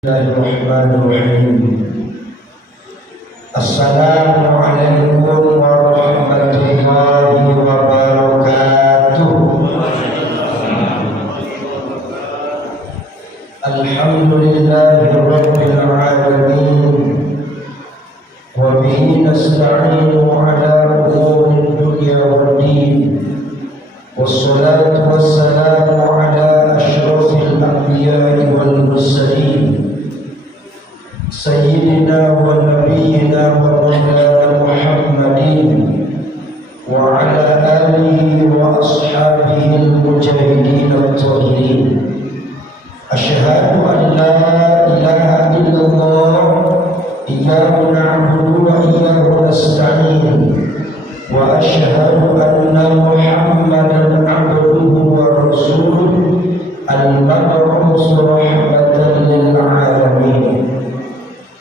Bismillahirrahmanirrahim. Assalamualaikum warahmatullahi wabarakatuh. Alhamdulillahi rabbil alamin. Wa bihi nasta'inu ala umuri dunya waddin. Wassalatu wassalamu ala asyrafil anbiya'i wal mursalin. Sayyidina wa nabiyyina wa maulana Muhammadin wa ala alihi wa ashabihi al-mujahidin at-tahirin. Asyhadu an la ilaha illallah iyyahu na'budu wa iyyahu nasta'in wa asyhadu anna Muhammadan 'abduhu wa rasuluhu al-mab'uts rahmatan lil 'alamin.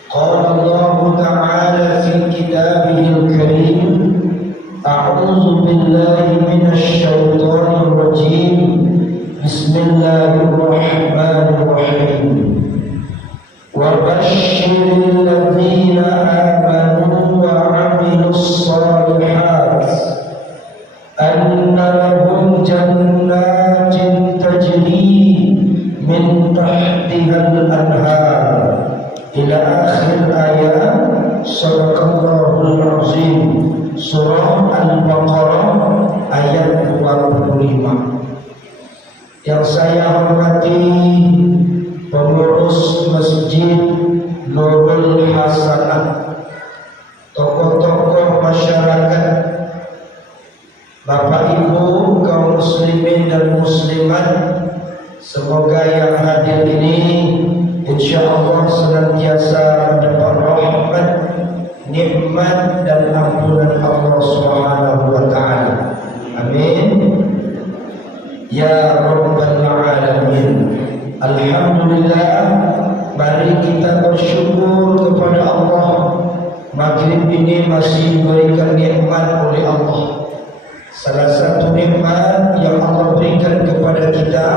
قال الله تعالى في كتابه الكريم أعوذ بالله من الشيطان الرجيم بسم الله الرحمن الرحيم وبشر الذين آمنوا وعملوا الصالحات أن لهم جنات تجري من تحتها الأنهار ila akhir ayat. Sadaqallahul azim. Surah Al-Baqarah ayat 25. Yang saya hormati pengurus Masjid Nurul Hasanah, tokoh-tokoh masyarakat, Bapak Ibu kaum muslimin dan muslimat, semoga yang hadir ini insyaallah senantiasa mendapat rahmat, nikmat dan ampunan Allah Subhanahu wa taala. Amin. Ya rabbal alamin. Alhamdulillah, mari kita bersyukur kepada Allah. Maghrib ini masih diberikan nikmat oleh Allah. Salah satu nikmat yang Allah berikan kepada kita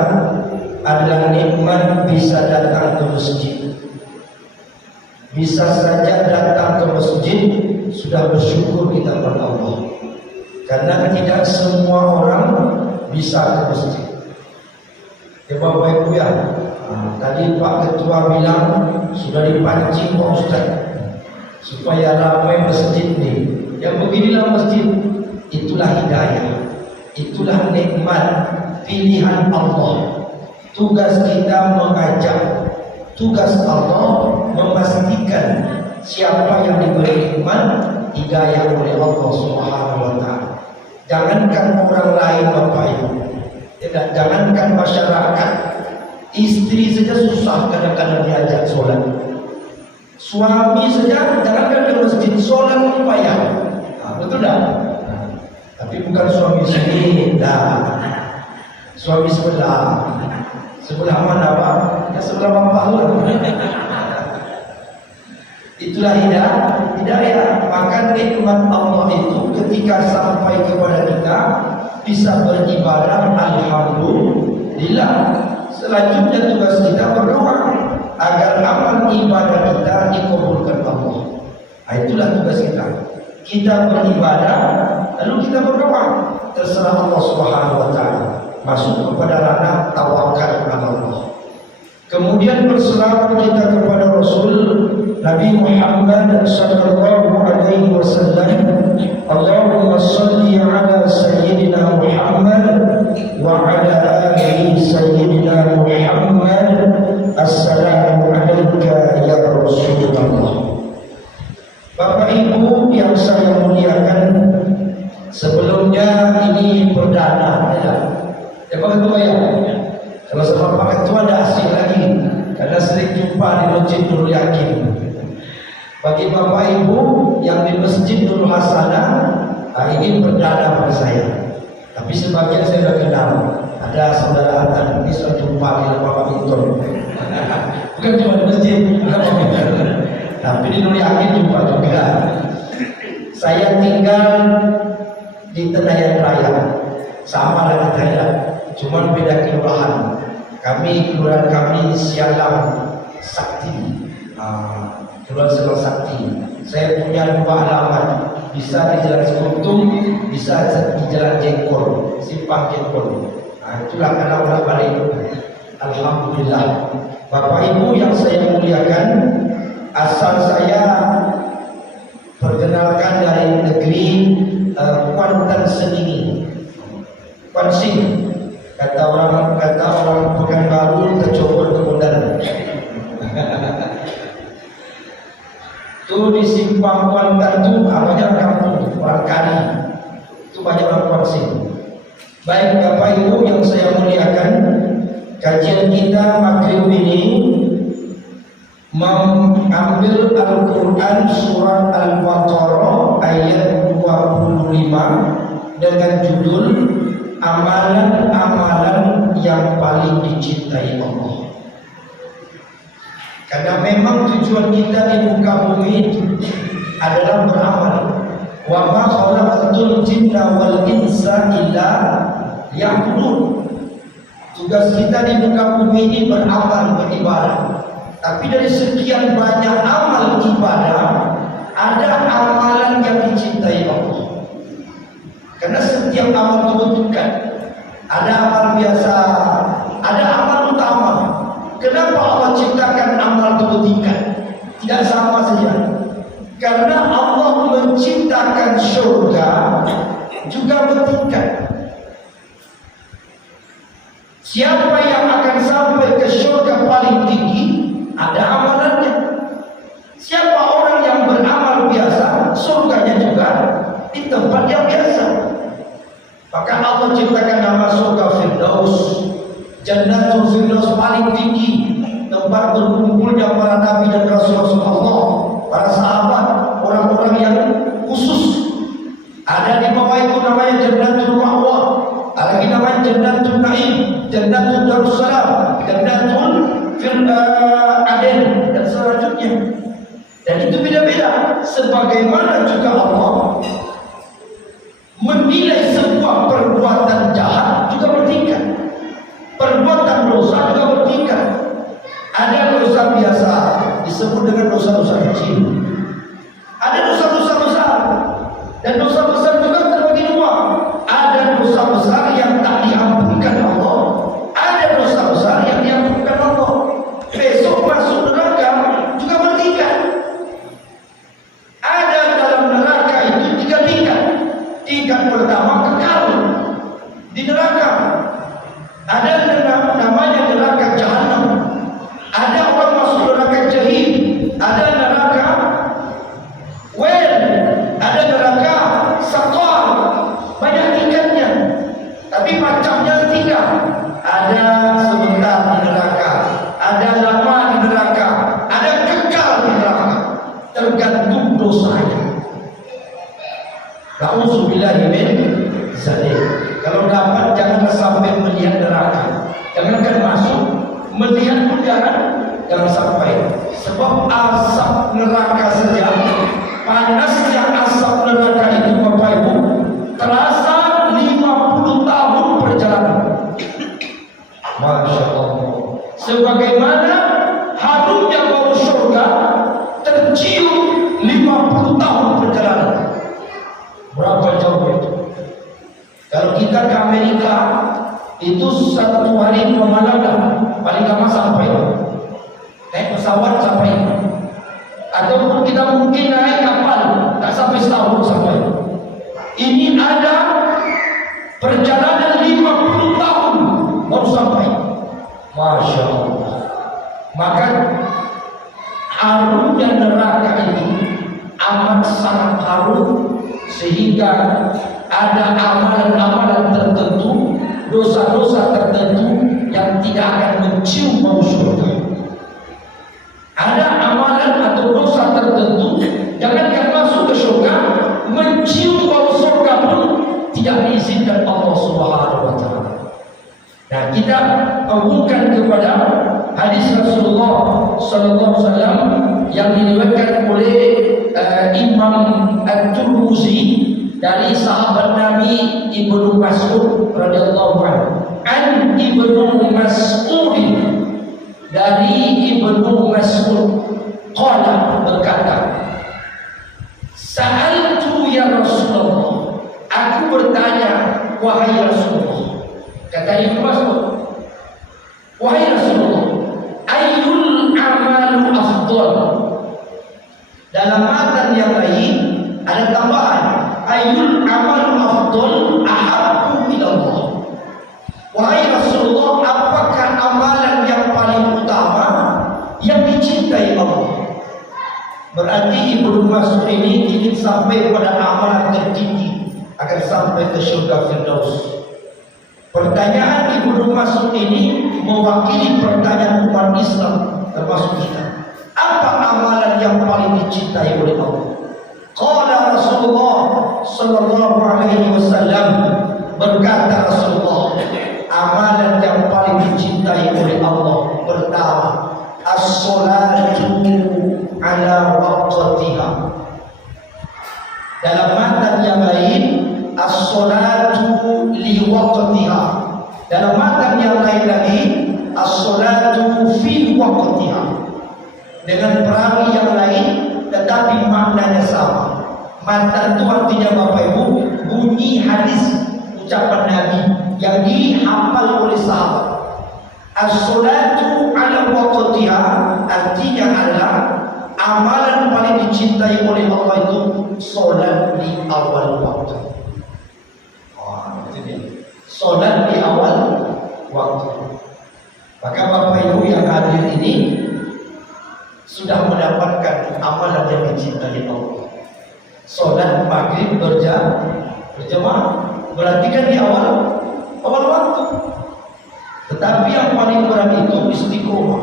adalah nikmat bisa datang ke masjid. Bisa saja datang ke masjid sudah bersyukur kita kepada Allah. Karena tidak semua orang bisa ke masjid. Ya Bapak Ibu ya, tadi Pak Ketua bilang sudah dipancing Pak Ustaz supaya ramai masjid nih. Ya beginilah masjid. Itulah hidayah, itulah nikmat pilihan Allah. Tugas kita mengajak, tugas Allah memastikan siapa yang diberi nikmat hidayah oleh Allah Subhanahu wa taala. Jangankan orang lain Bapak Ibu, jangankan masyarakat, istri saja susah kadang-kadang diajak sholat. Suami saja jangankan ke masjid, sholat pun payah. Betul tak? Tapi bukan suami sini, suami sebelah. Sebelah mana Pak? Ya sebelah Bapak lah. Itulah hidayah. Maka nikmat Allah itu ketika sampai kepada kita bisa beribadah, alhamdulillah. Selanjutnya tugas kita berdoa agar amal ibadah kita dikabulkan Allah. Itulah tugas kita. Kita beribadah lalu kita berdoa, terserah Allah Subhanahu wa taala. Masuk kepada ranah tawakal kepada Allah. Kemudian berselawat kita kepada Rasul Nabi Muhammad sallallahu alaihi wasallam. Allahumma shalli ala sayyidina Muhammad wa ala ali sayyidina Muhammad. Assalamu alayka ya Rasulullah. Bapak Ibu yang saya muliakan, sebelumnya ini perdana ya. Ya Pak Ketua ya. Kalau sama Pak Ketua ada asing lagi, karena sering jumpa di Masjid Nurul Yakin. Bagi Bapak Ibu yang di Masjid Nurul Hasanah, ini perdana pada saya. Tapi sebagian saya sudah kenal. Ada saudara Atan, ini sudah jumpa di Bapak Inton. Bukan cuma di masjid, tapi di Nurul Yakin jumpa juga. Saya tinggal di Tenayan Raya, sama dengan saya. Cuman beda kelurahan. Kelurahan kami Sialam, sakti. Jual selang sakti. Saya punya 2 alamat, bisa di Jalan Sekuntum, bisa di Jalan Jengkol, Simpang Jengkol. Itulah karena orang balik. Alhamdulillah. Bapak Ibu yang saya muliakan, asal saya perkenalkan dari negeri Kuantan Sengingi, Kuansing. Kata orang Pekanbaru tercobor kemudahan. Itu di Simpang Kuantan itu banyak kampung, orang Kari. Itu banyak orang Kuansing. Baik Bapak Ibu yang saya muliakan, kajian kita maghrib ini mengambil Al-Quran surat Al-Baqarah ayat 25 dengan judul amalan-amalan yang paling dicintai Allah. Karena memang tujuan kita di muka bumi itu adalah beramal. Wa ma khalaqatul jinna wal insa illa liya'budun. Tugas kita di muka bumi ini beramal, beribadah. Tapi dari sekian banyak amal ibadah, ada amalan yang dicintai Allah. Karena setiap amal itu bukan. Ada amal biasa, ada amal utama. Kenapa Allah ciptakan amal itu bertingkat? Tidak sama saja. Karena Allah menciptakan surga juga bertingkat. Siapa yang akan sampai ke surga paling tinggi, ada amalannya. Siapa orang yang beramal biasa, surganya juga di tempat yang biasa. Maka Allah ciptakan nama surga Firdaus, Jannatul Firdaus paling tinggi, tempat berkumpulnya para nabi dan rasul Allah, para sahabat, orang-orang yang khusus. Ada di bawah itu namanya Jannatul Ma'wa, ada lagi namanya Jannatul Naim, Jannatul Darussalam, Jannatul Aden, dan selanjutnya. Dan itu beda-beda. Sebagaimana juga Allah menilai sebuah perbuatan jahat juga bertingkat, perbuatan dosa juga bertingkat. Ada dosa biasa disebut dengan dosa-dosa kecil, ada dosa-dosa besar, dan dosa besar juga terbagi 2. Ada dosa besar yang tak diampunkan Allah, ada dosa besar yang diampunkan Allah. Besok masuk neraka juga bertingkat. Ada dalam neraka itu 3 tingkat. Tingkat pertama kekal di neraka. Ada namanya neraka jahanam. Ada orang masuk neraka jahim. Ada neraka wel. Ada neraka sakar. Banyak tingkatnya. Tapi macamnya 3. Ada sebentar di neraka, ada lama di neraka, ada kekal di neraka. Tergantung dosanya. Na'udzubillahi min dzalik. Kalau dapat jangan sampai melihat neraka. Jangankan masuk, melihat pun jangan sampai. Sebab asap neraka saja, panasnya asap neraka itu Bapak Ibu, terasa 50 tahun perjalanan. Masya Allah. Sebagaimana harumnya bau surga tercium 50 tahun perjalanan. Berapa jauh itu? Kalau kita ke Amerika itu 1 hari 2 malam lah, paling lama sampai. Naik pesawat sampai. Ataupun kita mungkin naik kapal, tak sampai setahun sampai. Ini ada perjalanan 50 tahun baru sampai. Masya Allah. Maka harumnya neraka itu amat sangat harum, sehingga ada amalan-amalan tertentu, dosa-dosa tertentu yang tidak akan mencium bau surga. Ada amalan atau dosa tertentu, jangankan masuk ke surga, mencium bau surga pun tidak diizinkan Allah Subhanahu wa taala. Nah, kita hubungkan kepada hadis Rasulullah sallallahu alaihi wasallam yang diriwayatkan oleh Imam At-Tirmizi dari sahabat Nabi Ibnu Mas'ud radhiyallahu anhu. An Ibnu Mas'ud, dari Ibnu Ibnu Mas'ud, wahai Rasulullah, ayyul amalu afdal. Dalam matan yang lain ada tambahan, ayyul amalu afdal ahabbu ila Allah. Wahai Rasulullah, apakah amalan yang paling utama yang dicintai Allah? Berarti Ibnu Mas'ud ini ingin sampai pada amalan tertinggi agar sampai ke surga Firdaus. Pertanyaan Ibnu Mas'ud ini mewakili pertanyaan umat Islam termasuk kita. Apa amalan yang paling dicintai oleh Allah? Qala Rasulullah sallallahu alaihi wasallam, berkata Rasulullah, amalan yang paling dicintai oleh Allah pertama, as-salatu ala waqtiha. Dalam matan yang lain, as-salatu li waqtiha. Dalam matan yang lain lagi, as-salatu fi waqtiha. Dengan perawi yang lain tetapi maknanya sama. Matan itu artinya Bapak Ibu, bunyi hadis ucapan Nabi yang dihafal oleh sahabat. As-salatu ala waqtiha artinya adalah amalan paling dicintai oleh Allah itu salat di awal waktu. Itu dia. Salat di awal waktu. Maka Bapak Ibu yang hadir ini sudah mendapatkan amalan yang dicintai Allah. Salat maghrib berjamaah berarti kan di awal waktu. Tetapi yang paling berat itu istiqomah.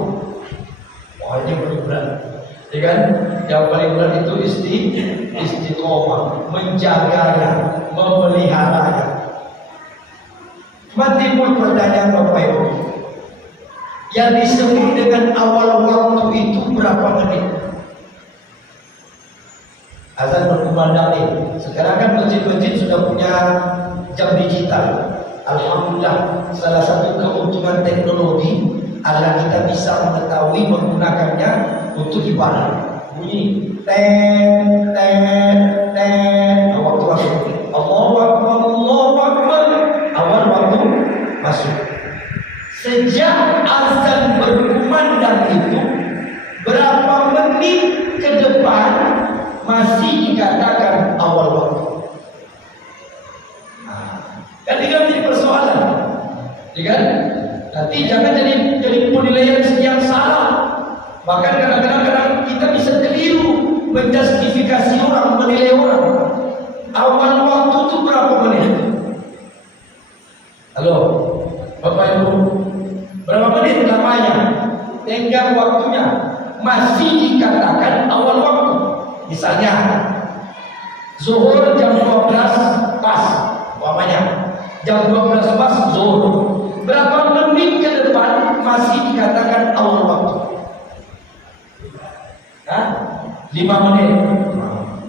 Wah, ini paling berat. Ya kan? Yang paling berat itu istiqomah, menjaganya, memeliharanya. Cuma timbul pertanyaan Bapak Ibu, yang disebut dengan awal waktu itu berapa menit? Azan berkumandang nih. Sekarang kan masjid-masjid sudah punya jam digital. Alhamdulillah, salah satu keuntungan teknologi adalah kita bisa mengetahui menggunakannya untuk ibadah. Bunyi ten ten ten, waktu masuk. Allahu Akbar, Allahu Akbar, awal waktu masuk. Sejak azan berkumandang itu, berapa menit ke depan masih dikatakan awal waktu. Kan tidak menjadi persoalan, kan? Nanti jangan jadi penilaian yang salah. Bahkan kadang-kadang kita bisa keliru menjustifikasi orang, menilai orang. Awal waktu itu berapa menit? Halo, Bapak Ibu, berapa menit lamanya? Tenggang waktunya masih dikatakan awal waktu. Misalnya zuhur jam 12 pas, umpamanya jam 12 pas zuhur. Berapa menit ke depan masih dikatakan awal waktu? 5 menit.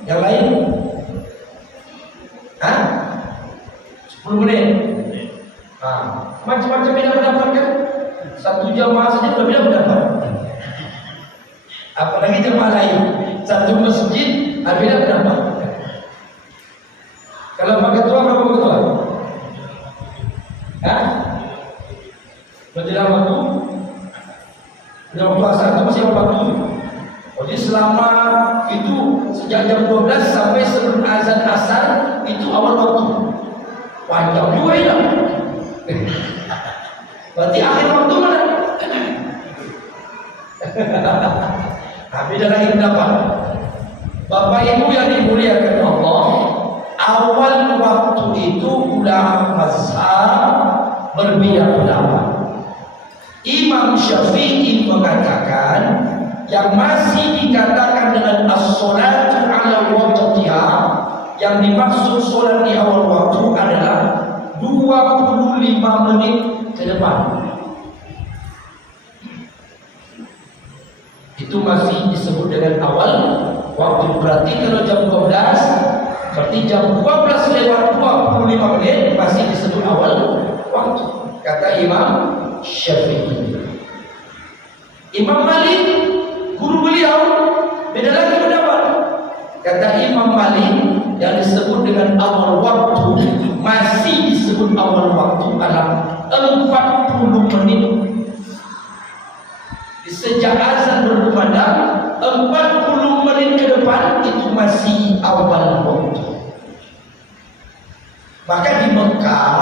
Yang lain? 10 menit. Macam-macam beda pendapat kan? Satu jamaah saja berbeda pendapat. Apalagi jamaah lain. Satu masjid beda pendapat. Kalau Pak Ketua berapa ketua? Menjelang waktu puasa itu masih waktu. Jadi selama itu sejak jam 12 sampai sebelum azan asar itu awal waktu. Panjang juga ya. Berarti akhir waktu mana? Beda lagi pendapat. Bapak Ibu yang dimuliakan Allah, awal waktu itu ulama mazhab berbeda pendapat. Imam Syafi'i mengatakan yang masih dikatakan dengan as-salatu ala waqtiha, yang dimaksud salat di awal waktu adalah 25 menit ke depan. Itu masih disebut dengan awal waktu. Berarti kalau jam 12, berarti jam 12 lewat 25 menit masih disebut awal waktu, kata Imam Syafi'i. Imam Malik, guru beliau, beda lagi pendapat. Kata Imam Malik, yang disebut dengan awal waktu, masih disebut awal waktu adalah 40 menit. Sejak azan berkumandang 40 menit ke depan itu masih awal waktu. Maka di Mekah,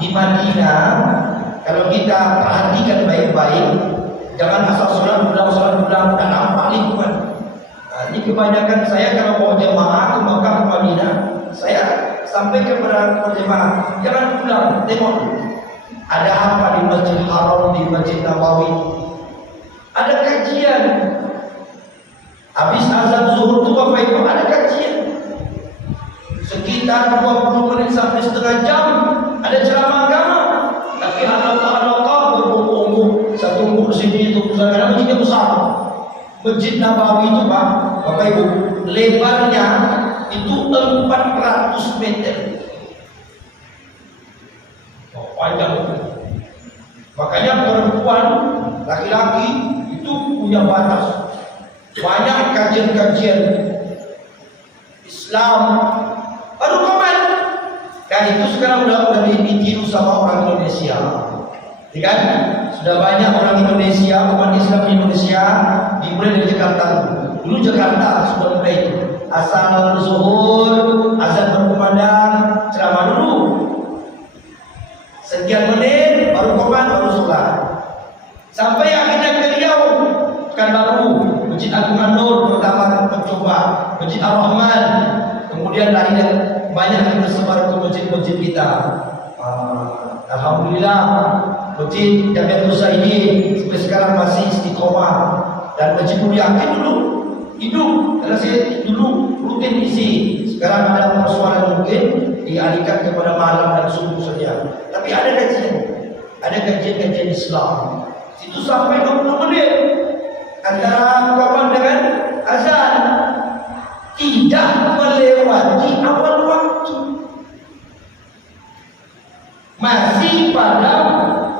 di Madinah, kalau kita perhatikan baik-baik, jangan asal sholat ulang, tak nampak lingkungan. Ini kebanyakan saya kalau bawa jemaah ke Mekah ke Madinah, saya sampai kepada jemaah, jangan pulang, tengok ada apa di Masjid Haram, di Masjid Nabawi. Ada kajian. Habis azan zuhur itu Bapak Ibu ada kajian. Sekitar 20 menit sampai setengah jam ada ceramah agama. Tapi halaqah berbongkok-bongkok, satu bongkok sini itu karena masjidnya besar. Masjid Nabawi itu Pak, Bapak Ibu, lebarnya itu 400 meter. Oh, panjang. Makanya perempuan, laki-laki itu punya batas. Banyak kajian-kajian Islam baru komen. Dan itu sekarang sudah ditiru sama orang Indonesia. Ya kan? Sudah banyak orang Indonesia, umat Islam di Indonesia dimulai dari Jakarta. Dulu Jakarta sudah mulai asal zuhur, azan berkumandang, ceramah dulu. Sekian menit baru komat, baru sholat. Sampai akhirnya ke Riau, kan baru Masjid Agung An-Nur pertama mencoba, Masjid Ar-Rahman, kemudian lari banyak yang tersebar ke masjid-masjid kita. Alhamdulillah, Masjid Jamiatul Zaidin sampai sekarang masih istiqomah, dan Masjid Mulyaqin dulu hidup karena saya dulu rutin isi. Sekarang ada persoalan mungkin dialihkan kepada malam dan subuh saja. Tapi ada kajian Islam. Itu sampai 20 menit antara qamat dengan azan, tidak melewati awal waktu, masih pada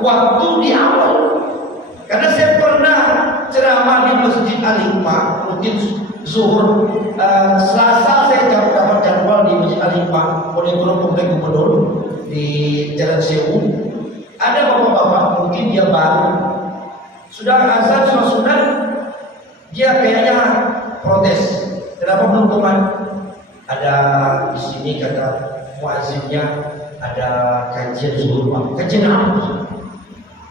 waktu di awal. Karena saya pernah ceramah di Masjid Al-Hikmah rutin zuhur, Selasa saya dapat jadwal di Masjid Al-Hikmah oleh Komplek Gubernur di Jalan Sewu. Ada bapak-bapak mungkin dia baru sudah azan sudah sunat, dia kayaknya protes. Kenapa belum komat? Ada di sini kata muazzinnya ada kajian zuhur Pak. Kajian apa?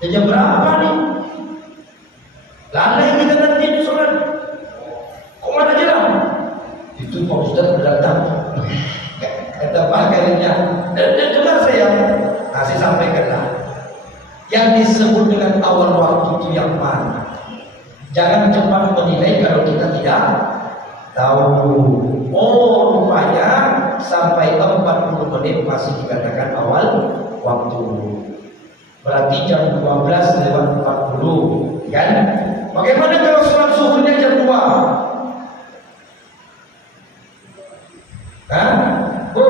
Jam berapa nih? Lalai kita nanti di sholat. Komat aja lah. Itu Pak Ustaz datang. Kata Pak kalinya. Dengar saya. Saya sampaikanlah. Yang disebut dengan awal waktu itu yang mana? Jangan cepat menilai kalau kita tidak tahu. Oh, rupanya sampai 40 menit masih dikatakan awal waktu. Berarti jam 12 lewat 40, kan? Bagaimana kalau sholat zuhurnya jam 2? Hah? Bu,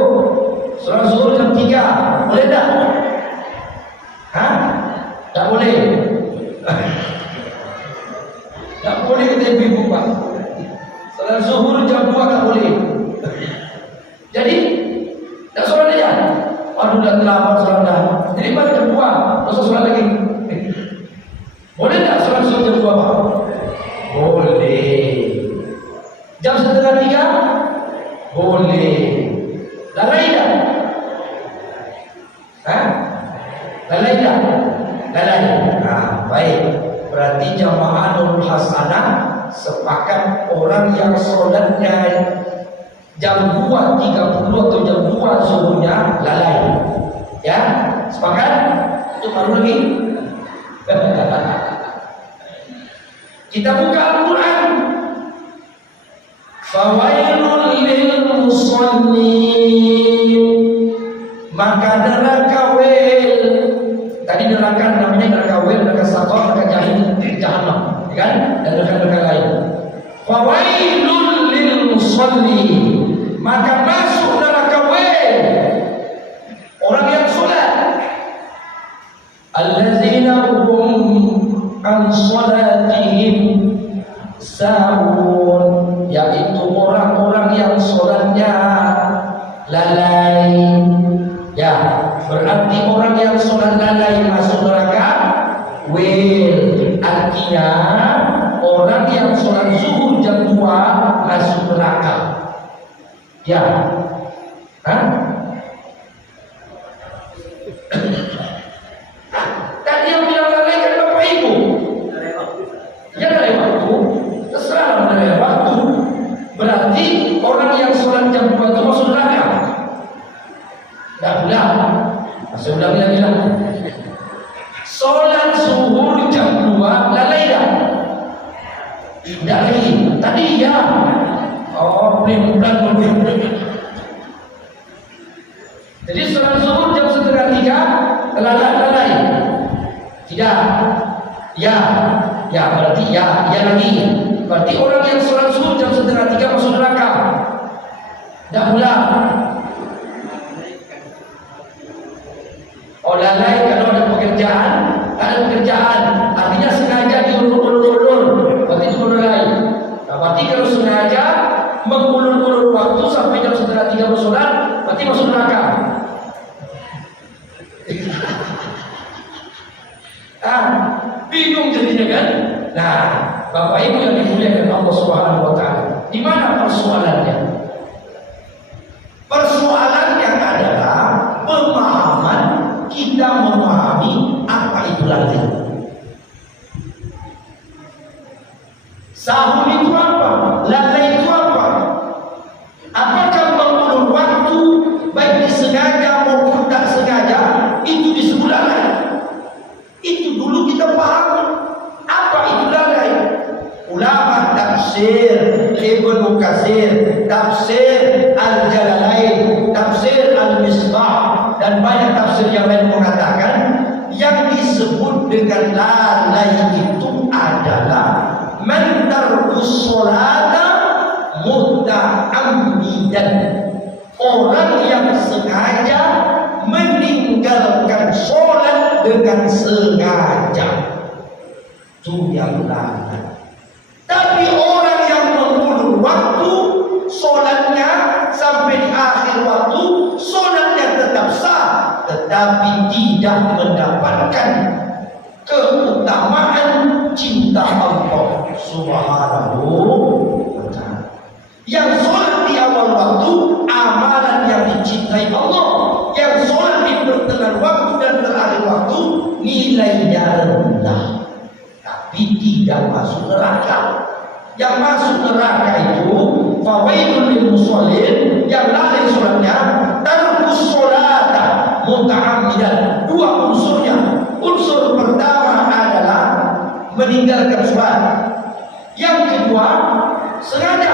sholat zuhur jam 3, boleh tak? Hah? Tak boleh. Tak boleh kata ibu Pak. Salat zuhur jam 2 tak boleh. Jadi tak solat aja. Aduh dah terlambat solat dah. Jadi pada jam 2 masa solat lagi. Boleh tak solat zuhur jam 2 Pak? Boleh. Jam setengah 3? Boleh. Lalai tak? Hah? Lalai tak? Lalai. Baik. Berarti jamaah Nurul Hasanah sepakat orang yang sholatnya jam 2.30 atau jam 2 zuhurnya lalai. Ya, sepakat? Itu baru lagi. Kita buka Al-Quran. Fawailul lil musallin. Maka neraka wel. Tadi neraka namanya neraka wel, neraka saqar, neraka jahannam, kan? Dan neraka lain. Fawailul lil musallin. Maka masuk neraka wel orang yang salat. Allazina hum an salatihim sahun, yaitu orang-orang yang salatnya lalai. Ya, berarti orang yang sholat lalai masuk neraka. Artinya orang yang sholat zuhur jam 2 masuk neraka. Ya. Tadi yang bilang lalai kan Bapak Ibu. Ya lalai waktu. Terserah lalai waktu. Berarti orang yang sholat jam 2 itu masuk neraka. Tidak ulang. Masih ulang lagi lah. Sholat zuhur jam 2 lalai dah. Tidak lagi. Tadi ya. Oh, bulan. Jadi sholat zuhur jam 2:30 lalai. Tidak. Ya berarti ya lagi. Berarti orang yang sholat zuhur jam 2:30 masuk neraka. Tidak pula. Oh lalai kalau ada pekerjaan, artinya sengaja diulur-ulur. Berarti itu lalai. Nah, berarti kalau sengaja mengulur-ulur waktu sampai jam 2:30 bersolat, berarti masuk neraka. Bingung jadinya kan? Nah, Bapak Ibu yang dimuliakan Allah Subhanahu wa taala. Di mana persoalannya? Persoalannya adalah pemahaman, kita memahami apa itu lalai. Sahur itu apa? Lalai itu apa? Apakah mengulur waktu baik disengaja maupun tak sengaja itu disebut lalai? Itu dulu kita pahami apa itu lalai. Ulama tafsir Ibnu Katsir, tafsir Al-Jalalain, tafsir Al-Misbah dan banyak tafsir yang lain mengatakan yang disebut dengan lalai itu adalah man tarkus sholata muta'ammidan, orang yang sengaja meninggalkan sholat dengan sengaja, itu yang lalai. Tapi orang yang mengulur waktu sholatnya sampai di akhir waktu, sholatnya tetap sah, tetapi tidak mendapatkan keutamaan cinta Allah Subhanahu wa ta'ala. Yang sholat di awal waktu amalan yang dicintai Allah, yang sholat di pertengahan waktu dan terakhir waktu nilainya rendah tapi tidak masuk neraka. Yang masuk neraka itu fawailul lil musallin, yang lalai sholatnya, tarkus sholata muta'ammidan. Dua unsurnya. Unsur pertama adalah meninggalkan sholat. Yang kedua sengaja.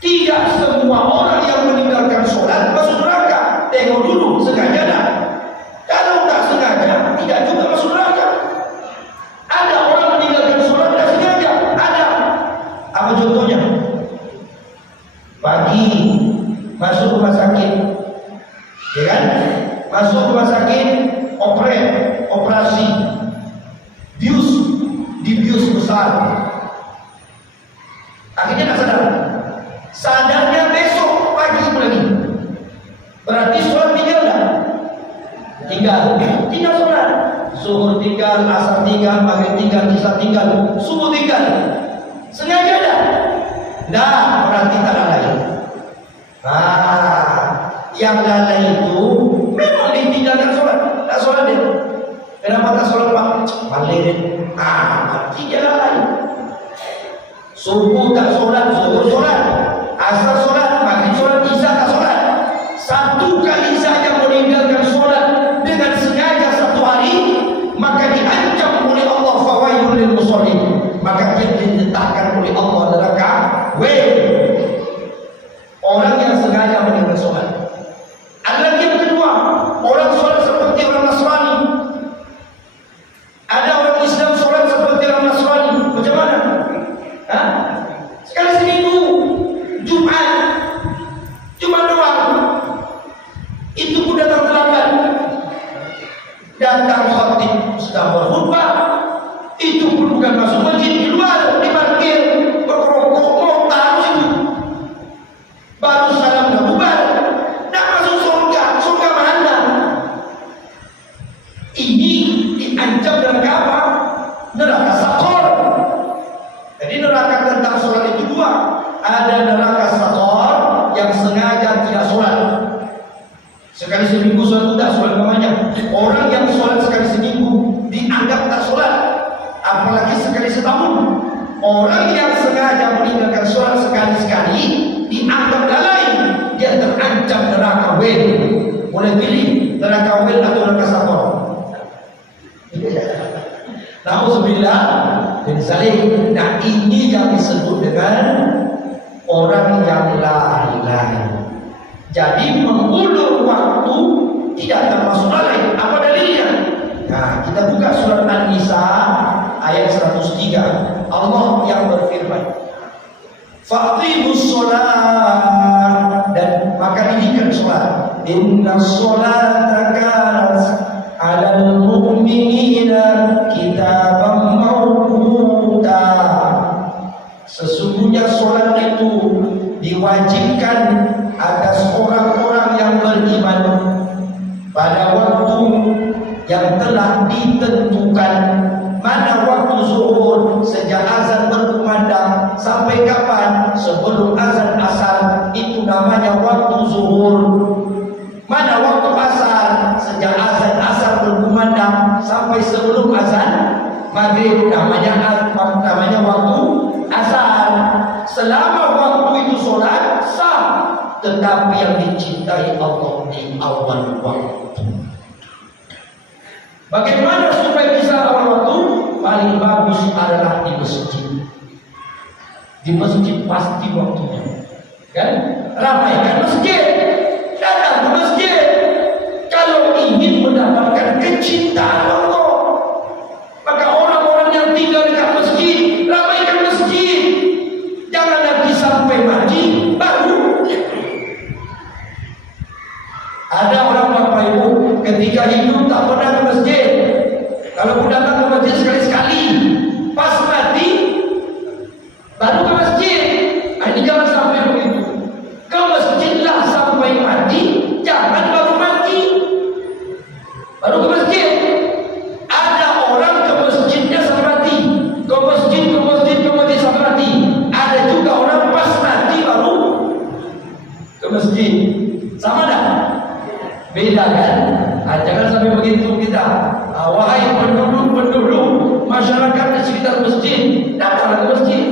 Tidak semua orang yang meninggalkan sholat masuk neraka. Tengok dulu sengaja dah. Kalau tak sengaja tidak juga masuk neraka. Ada orang meninggalkan sholat tak sengaja. Ada. Apa contohnya? Pagi masuk rumah sakit, ya kan? Masuk rumah sakit, operasi, dibius besar. Akhirnya tak sadar. Sadarnya besok pagi lagi. Berarti sholat tinggal tak? Tinggal sholat. Zuhur tinggal, asar tinggal, maghrib tinggal, isya tinggal, subuh tinggal. Sengaja dah? Dah, berarti tak lalai. Yang lalai itu memang ditinggalkan sholat, tak sholat dia. Kenapa tak sholat Pak? Balik dia. Berarti dia lalai. Subuh tak sholat, zuhur sholat, asar sholat, maghrib sholat, isya tak sholat. Satu kali saja meninggalkan sholat dengan sengaja satu hari, maka diancam oleh Allah fawailul lil musallin. Maka dia diletakkan oleh Allah neraka. Orang yang sengaja meninggalkan sholat. Ada lagi yang kedua, orang sholat seperti orang Nasrani. Ada orang Islam sholat seperti orang Nasrani. Macam mana? Sekali seminggu, Jumat doang. Itu pun datang terlambat. Datang khatib sedang berkhutbah, itu pun bukan masuk masjid, di luar, di parkir, berkerokok, mau taruh situ. Baru salam dah bubar. Nak masuk surga mana? diancam neraka apa? Neraka Saqar. Jadi neraka tentang sholat itu dua. Ada neraka Saqar yang sengaja tidak sholat. Sekali seminggu sholat tidak sholat namanya. Orang yang sholat sekali seminggu dianggap tak sholat, apalagi sekali setahun. Orang yang sengaja meninggalkan sholat sekali-sekali dianggap lalai, dia terancam neraka wel. Boleh pilih neraka wel atau neraka Saqar. Nauzubillah min zalik. Nah, ini yang disebut dengan orang yang lalai. Jadi mengulur waktu tidak termasuk lalai. Apa dalilnya? Nah, kita buka surat An-Nisa ayat 103. Allah yang berfirman, "Faqimus sholat," dan maka dirikan sholat. "Inna sholata kanat 'alal mu'minina kitaban mawquta." Sesungguhnya sholat itu diwajibkan atas orang-orang yang beriman pada waktu yang telah ditentukan. Mana waktu zuhur? Sejak azan berkumandang sampai kapan? Sebelum azan asar, itu namanya waktu zuhur. Mana waktu asar? Sejak azan asar berkumandang sampai sebelum azan maghrib, namanya waktu asar. Selama waktu itu sholat sah, tetapi yang dicintai Allah di awal waktu. Bagaimana supaya bisa awal waktu? Paling bagus adalah di masjid. Di masjid pasti waktunya, kan? Ramaikan masjid, datang ke masjid. Kalau ingin mendapatkan kecintaan Allah, maka orang-orang yang tinggal dekat masjid, ramaikan masjid. Jangan nanti sampai mati baru. Ada orang Bapak Ibu ketika hidup tak pernah ke masjid. Kalau pun datang ke masjid sekali-sekali, pas mati baru ke masjid. Ini jangan sampai begitu. Ke masjidlah sampai mati, jangan baru mati baru ke masjid. Ada orang ke masjidnya sampai mati, ke masjid sampai mati. Ada juga orang pas mati baru ke masjid. Sama dah? Beda kan? Jangan sampai begitu kita. Wahai penduduk masyarakat di sekitar masjid, datanglah ke masjid.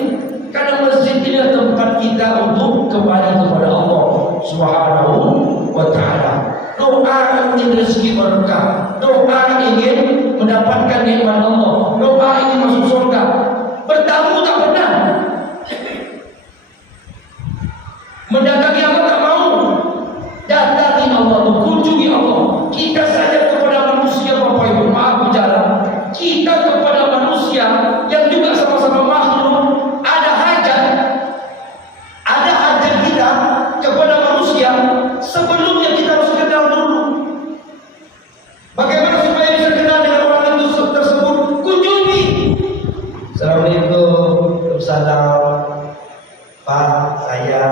Karena masjid ini tempat kita untuk kembali kepada Allah Subhanahu wa ta'ala. Doa ingin rezeki berkah, doa ingin mendapatkan nikmat Allah, doa ingin masuk surga. Bertamu tak pernah, mendatangi Allah tak mau. Datangi Allah, kunjungi Allah. Kita saja kepada manusia, Bapak Ibu, maaf bicara, kita kepada manusia yang juga sama-sama makhluk, ada hajat kita kepada manusia. Sebelumnya kita harus kenal dulu. Bagaimana supaya bisa kenal dengan orang itu tersebut? Kunjungi. Assalamualaikum. Salam Pak, saya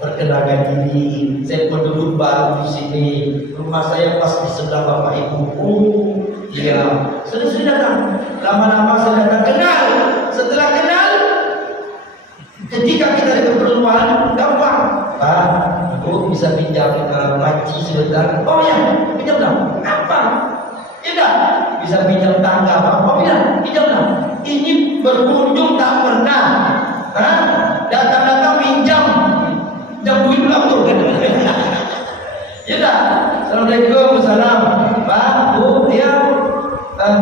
perkenalkan diri, saya penduduk baru di sini. Rumah saya pas di sebelah Bapak Ibu. Oh, iya. Sudah datang. Lama-lama saya datang kenal. Setelah kenal, ketika kita ada keperluan, gampang. Pak, aku bisa pinjam panci sebentar. Oh ya, pinjam lah. Apa? Tidak. Bisa pinjam tangga, Pak. Oh ya, pinjam lah. Ini berkunjung tak pernah. Datang-datang pinjam. Jam duit pulang tuh. Ya dah. Assalamualaikum, salam. Pak, Bu, ya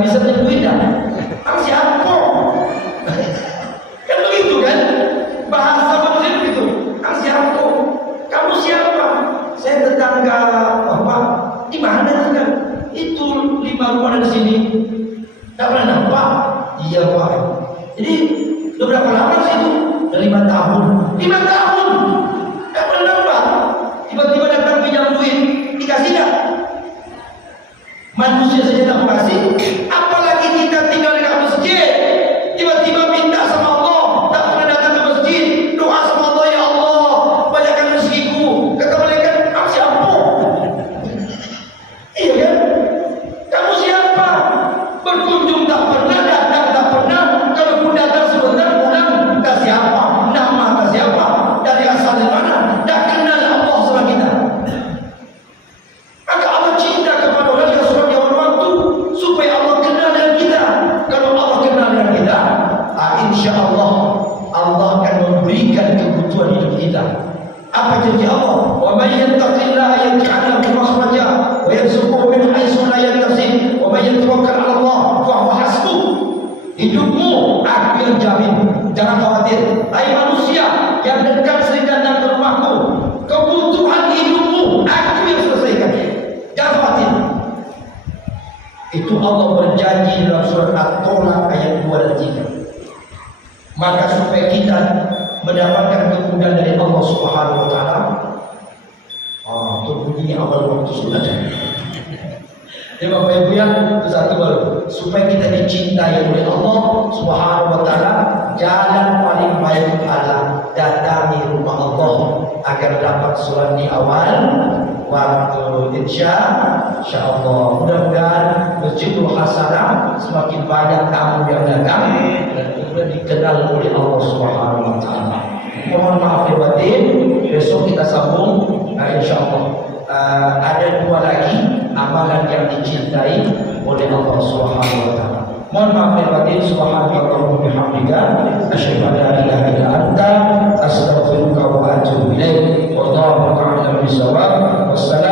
bisa pinjam duit dah. Kamu siapa? Kan begitu kan? Bahasa manusia begitu. Kamu siapa? Kamu siapa? Saya tetangga Bapak. Di mana kan? Itu 5 rumah dari sini. Tak pernah nampak? Iya Pak. Jadi udah berapa lama sih itu? Udah 5 tahun. 5 tahun. Tak pernah nampak. Tiba-tiba datang pinjam duit, dikasih tak? Manusia saja tak mau kasih, apalagi kita tinggal di masjid. Tiba-tiba minta sama Allah, tak pernah datang ke masjid, doa sama Allah, ya Allah, banyakkan rezekiku. Kata malaikat, kamu siapa? Iya kan? Kamu siapa? Berkunjung tak pernah, datang tak pernah. Kalau pun datang sebentar pulang, tak siapa, nama tak siapa, dari asal dari mana, tak kenal Allah sama kita. Maka Allah cinta kepada orang yang sudah di awal waktu supaya Allah kenal dengan kita. Kalau Allah kenal dengan kita, insya Allah Allah akan memberikan kebutuhan hidup kita. Apa janji Allah? Wa may yattaqillaha yaj'al lahu makhraja wa yarzuqhu min haitsu la yahtasib wa may yatawakkal 'ala Allah fa huwa hasbuh. Hidupmu aku yang jamin. Jangan khawatir. Hai manusia yang dekat sering datang ke rumahku, kebutuhan hidupmu aku yang selesaikan. Jangan khawatir. Itu Allah berjanji dalam surat At-Tolak ayat 2 dan 3. Maka supaya kita mendapatkan kemudahan dari Allah Subhanahu wa taala. Itu bunyinya awal waktu sudah. Ya Bapak Ibu ya, itu satu baru. Supaya kita dicintai oleh Allah Subhanahu wa taala, jalan paling baik adalah datangi rumah Allah agar dapat sholat di awal waktu. Insyaallah. Mudah-mudahan Masjidul Hasanah semakin banyak tamu yang datang dan kemudian dikenal oleh Allah Subhanahu wa taala. Mohon maaf ya batin, besok kita sambung insyaallah. Ada 2 lagi amalan yang dicintai oleh Allah Subhanahu wa taala. Mohon maaf ya batin, subhanallah wa bihamdika asyhadu an la ilaha illa anta astaghfiruka wa atubu ilaik. Wallahu a'lam bishawab. Wassalam